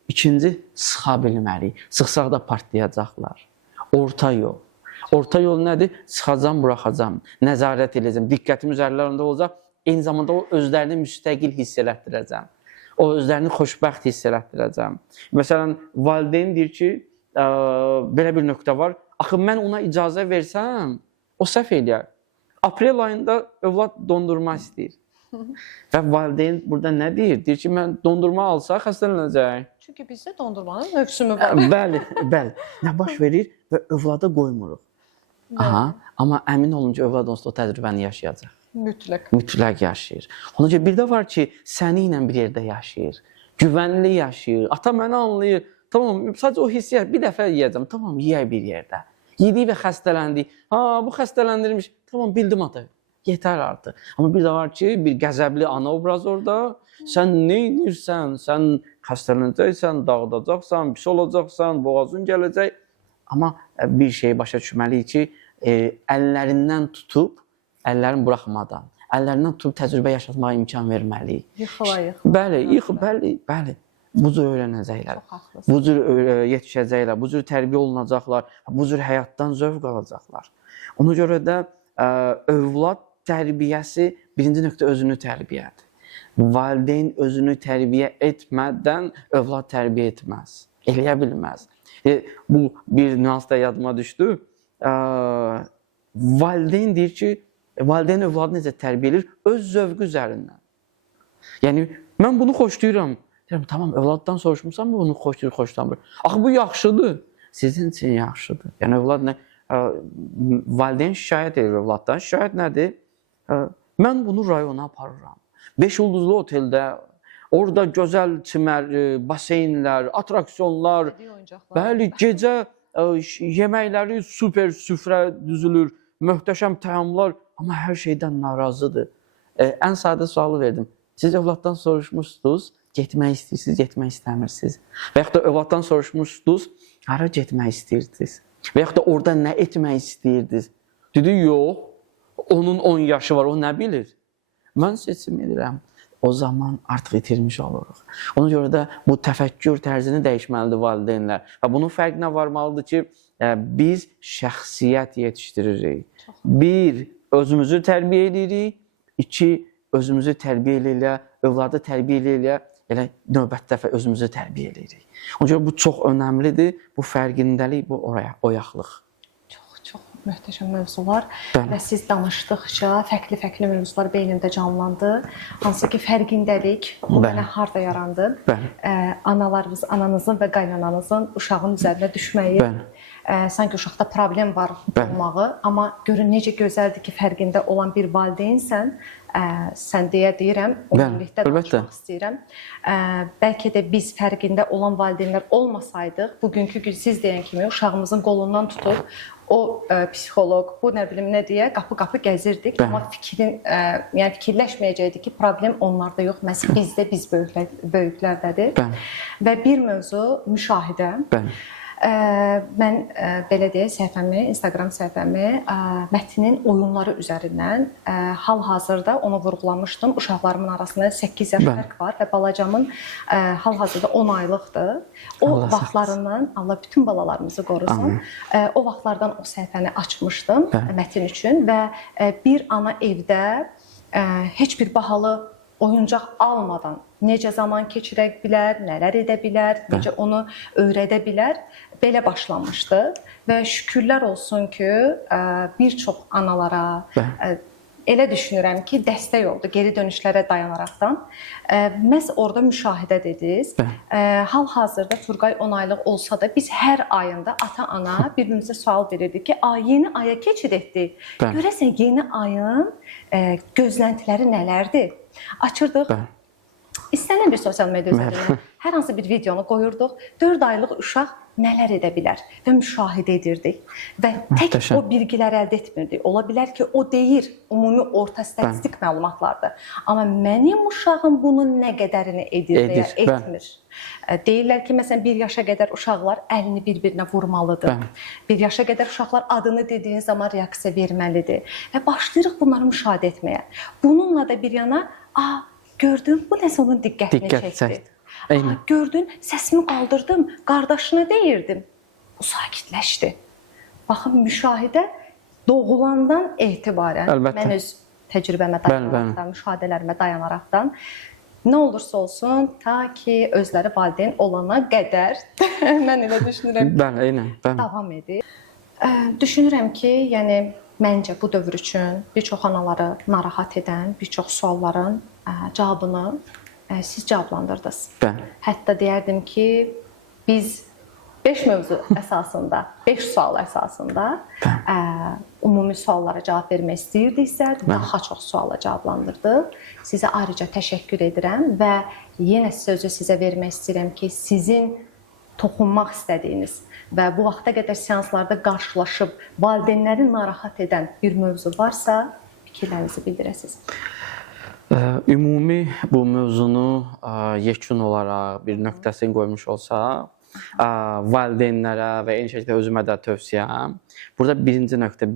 İkinci, sıxa bilmərik. Sıxsaq da partlayacaqlar. Orta yol. Orta yol nədir? Sıxacam, buraxacam, nəzarət edəcəm, diqqətim üzərlərində olacaq. Eyni zamanda o özlərini müstəqil hiss elətdirəcəm. O özlərini xoşbəxt hiss elətdirəcəm. Məsələn, valideyn deyir ki, belə bir nöqtə var. Axı, mən ona icazə versəm, o səhv eləyər. Aprel ayında övlad dondurma istəyir. Və valideyn burada nə deyir? Deyir ki, mən dondurma alsaq xəstələnəcək. Çünki bizdə dondurmanın mövsümü var. Bəli, bəli. Nə baş verir və övlada qoymuruq. Aha, amma əmin olun ki, övlad onsuz o təcrübəni yaşayacaq. Mütləq. Mütləq yaşayır. Ona görə bir də var ki, səni ilə bir yerdə yaşayır. Güvənli yaşayır. Ata məni anlayır. Tamam, sadəcə o hissiyyat bir dəfə yeyəcəm. Tamam, yeyək bir yerdə. Yedik və xəstələndik. Bu xəstələndirmiş. Tamam, bildim ata. Yetər artıq. Amma bir də var ki, bir qəzəbli ana obraz orada. Sən nə edirsən? Sən xəstələnəcəksən, dağıdacaqsan, pis olacaqsan, boğazın gələcək. Amma bir şeyi başa düşməliyik ki, əllərindən tutub, əllərini buraxmadan, əllərindən tutub təcrübə yaşatmağa imkan verməliyik. Yıxıla. Bəli. Bu cür öyrənəcəklər, Çox haqlısın. bu cür yetişəcəklər, bu cür tərbiyə olunacaqlar, bu cür həyatdan zövq alacaqlar. Ona görə də övlad tərbiyəsi birinci nöqtə özünü tərbiyədir. Valideyn özünü tərbiyə etmədən övlad tərbiyə etməz, eləyə bilməz. Bu bir nüans da yadıma düşdü. Valideyn deyir ki, valideyn övladı necə tərbiyə edir? Öz zövqü üzərindən. Yəni, mən bunu xoşlayıram. Deyirəm, tamam, övladdan soruşmuşsan mı bunu xoşlayır, xoşlamır? Axı, bu yaxşıdır. Sizin üçün yaxşıdır. Yəni, övlad nə? Valideyn şikayət edir övladdan. Şikayət nədir? Mən bunu rayona aparıram. 5 ulduzlu oteldə, orada gözəl çimər, baseynlər, atraksiyonlar, bəli, gecə yeməkləri super süfrə düzülür, möhtəşəm təamlar, amma hər şeydən narazıdır. Ən sadə sualı verdim. Siz övladdan soruşmuşsunuz, getmək istəyirsiniz, getmək istəmirsiniz. Və yaxud da övladdan soruşmuşsunuz, hara getmək istəyirsiniz? Və yaxud da orada nə etmək istəyirdiniz? Dedi, yox, onun 10 yaşı var, o nə bilir? Mən seçim edirəm. O zaman artıq itirmiş oluruq. Ona görə də bu təfəkkür tərzini dəyişməlidir valideynlər. Və bunun fərqinə varmalıdır ki, biz şəxsiyyət yetişdiririk. Bir, özümüzü tərbiyə edirik. İki, özümüzü tərbiyə elə, övladı tərbiyə elə, elə növbət dəfə özümüzü tərbiyə edirik. Ona görə bu çox önəmlidir. Bu fərqindəlik, bu oyaqlıq. Çox möhtəşəm mövzular Bəli. və siz danışdıqca fərqli mövzular beynimdə canlandı. Hansı ki, fərqindəlik bu Bəli. mənə harda yarandı? Bəli. Ananızın və qaynananızın uşağın üzərinə düşməyi, Bəli. sanki uşaqda problem var Bəli. olmağı, amma görün necə gözəldir ki, fərqində olan bir valideynsən, sən deyirəm, ümumilikdə əlbəttə. danışmaq istəyirəm. Bəlkə də biz fərqində olan valideynlər olmasaydıq, bugünkü gün siz deyən kimi uşağımızın qolundan tutub o psixoloq, bu nə bilim nə deyə qapı-qapı gəzirdik, Bəli. amma yəni fikirləşməyəcəkdik ki, problem onlarda yox, məhz bizdə, biz böyüklərdədir. Bəli. Və bir mövzu müşahidə. Bəli. Mən belə deyək, səhifəmi, Instagram səhifəmi Mətinin oyunları üzərindən hal-hazırda onu vurğulamışdım. Uşaqlarımın arasında 8 yaş fərq var və balacamın hal-hazırda 10 aylıqdır. O Allah vaxtlarından, Allah bütün balalarımızı qorusun, o vaxtlardan o səhifəni açmışdım Mətin üçün və bir ana evdə heç bir bahalı oyuncaq almadan necə zaman keçirə bilər, nələr edə bilər, necə onu öyrədə bilər, belə başlamışdı və şükürlər olsun ki, bir çox analara elə düşünürəm ki, dəstək oldu geri dönüşlərə dayanaraqdan. Məhz orada müşahidə dediniz. Hal-hazırda Turqay 10 aylıq olsa da biz hər ayında ata-ana bir-birimizə sual verirdik ki, yeni aya keçid etdik. Görəsən yeni ayın gözləntiləri nələrdir? Açırdıq. İstənilən bir sosial media üzərindən hər hansı bir videonu qoyurduq. 4 aylıq uşaq nələr edə bilər və müşahidə edirdik. Və tək o bilgiləri əldə etmirdik. Ola bilər ki, o deyir, ümumi orta statistik məlumatlardır. Amma mənim uşağım bunun nə qədərini edir və ya etmir. Deyirlər ki, məsələn, 1 yaşa qədər uşaqlar əlini bir-birinə vurmalıdır. 1 yaşa qədər uşaqlar adını dediyin zaman reaksiya verməlidir. Və başlayırıq bunları müşahidə etməyə. Bununla da bir yana, gördün, bu nəsə onun diqqətini çəkdi. Gördün, səsimi qaldırdım, qardaşına deyirdim. O sakitləşdi. Baxın, müşahidə doğulandan etibarən, mən öz təcrübəmə dayanaraqdan, müşahidələrimə dayanaraqdan, nə olursa olsun, ta ki özləri valideyn olana qədər, mən elə düşünürəm, davam edir. Düşünürəm ki, yəni, məncə bu dövr üçün bir çox anaları narahat edən, bir çox sualların cavabını siz cavablandırdınız. Hətta deyərdim ki, biz 5 mövzu əsasında, 5 sual əsasında ümumi suallara cavab vermək istəyirdiksə, daha çox suala cavablandırdıq. Sizə ayrıca təşəkkür edirəm və yenə sözü sizə vermək istəyirəm ki, sizin toxunmaq istədiyiniz və bu vaxta qədər seanslarda qarşılaşıb valideynləri narahat edən bir mövzu varsa, fikirlərinizi bildirəsiniz. Ümumi bu mövzunu yekun olaraq bir nöqtəsini qoymuş olsaq, valideynlərə və eyni şəkildə özümə də tövsiyəm. Burada birinci nöqtə,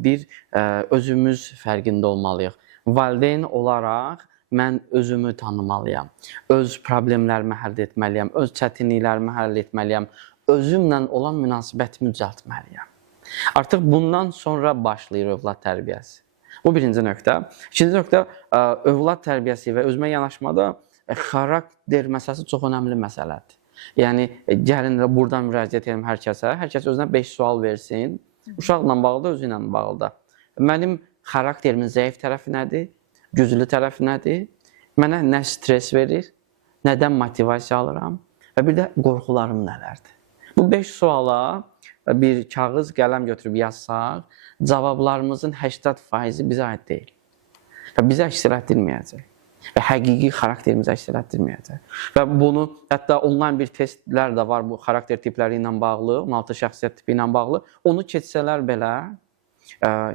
özümüz fərqində olmalıyıq. Valideyn olaraq mən özümü tanımalıyam, öz problemlərimi həll etməliyəm, öz çətinliklərimi həll etməliyəm, özümlə olan münasibətimi düzəltməliyəm. Artıq bundan sonra başlayır övlad tərbiyəsi. Bu birinci nöqtə. İkinci nöqtə, övlad tərbiyəsi və özümə yanaşmada xarakter məsələsi çox önəmli məsələdir. Yəni, gəlin buradan müraciət edim hər kəsə. Hər kəs özünə 5 sual versin. Uşaqla bağlı da, özü ilə bağlı da. Mənim xarakterimin zəif tərəfi nədir? Güclü tərəfi nədir? Mənə nə stres verir? Nədən motivasiya alıram? Və bir də qorxularım nələrdir? Bu 5 suala bir kağız, qələm götürüb yazsaq, cavablarımızın 80% bizə aid deyil. Və bizə əks etdirməyəcək. Və həqiqi xarakterimizi əks etdirməyəcək. Və bunu, hətta onlayn bir testlər də var bu xarakter tipləri ilə bağlı, 16 şəxsiyyət tipi ilə bağlı. Onu keçsələr belə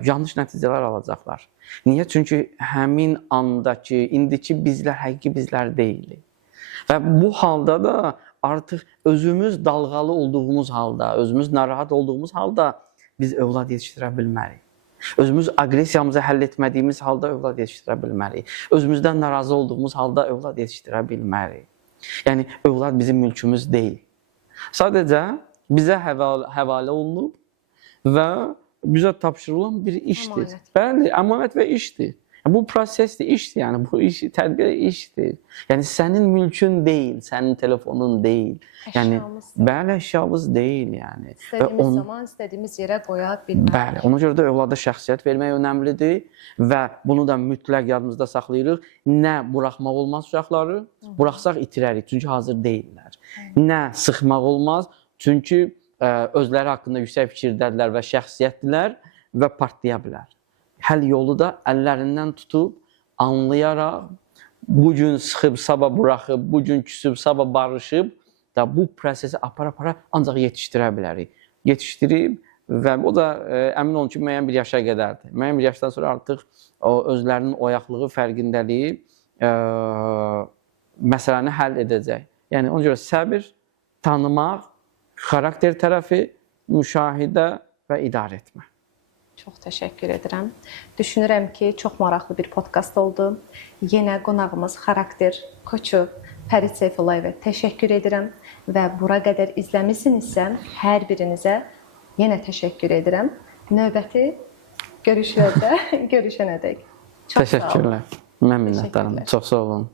yanlış nəticələr alacaqlar. Niyə? Çünki həmin andakı, indiki bizlər həqiqi bizlər deyilik. Və bu halda da artıq özümüz dalğalı olduğumuz halda, özümüz narahat olduğumuz halda biz övlad yetişdirə bilmərik. Özümüz aqressiyamızı həll etmədiyimiz halda övlad yetişdirə bilmərik. Özümüzdən narazı olduğumuz halda övlad yetişdirə bilmərik. Yəni, övlad bizim mülkümüz deyil. Sadəcə bizə həvalə olunub və bizə tapşırılan bir işdir. Bəli, əmanət və işdir. Bu prosesdir, işdir, yəni bu iş tədbir işdir. Yəni sənin mülkün deyil, sənin telefonun deyil. Yəni Əşyamız. bəli, əşyamız deyil, yəni. İstədiyimiz zaman istədiyimiz yerə qoya bilmərik. Bəli, ona görə də övlada şəxsiyyət vermək önəmlidir və bunu da mütləq yadımızda saxlayırıq. Nə buraxmaq olmaz uşaqları, buraxsaq itirərik, çünki hazır deyillər. Nə sıxmaq olmaz, çünki özləri haqqında yüksək fikirdədirlər və şəxsiyyətdilər və partlaya bilər. Həll yolu da əllərindən tutub, anlayaraq, bugün sıxıb, sabah buraxıb, bugün küsüb, sabah barışıb da bu prosesi apara-apara ancaq yetişdirə bilərik. Yetişdirib və o da əmin olun ki, müəyyən bir yaşa qədərdir. Müəyyən bir yaşdan sonra artıq özlərinin oyaqlığı, fərqindəliyi məsələni həll edəcək. Yəni, ona görə səbir, tanımaq, xarakter tərəfi, müşahidə və idarə etmə. Çox təşəkkür edirəm. Düşünürəm ki, çox maraqlı bir podkast oldu. Yenə qonağımız xarakter koçu Fərid Seyfullayevə təşəkkür edirəm və bura qədər izləmisinizsə, hər birinizə yenə təşəkkür edirəm. Növbəti görüşlərdə görüşənədək. Təşəkkürlər. Mən minnətdaram. Çox sağ olun.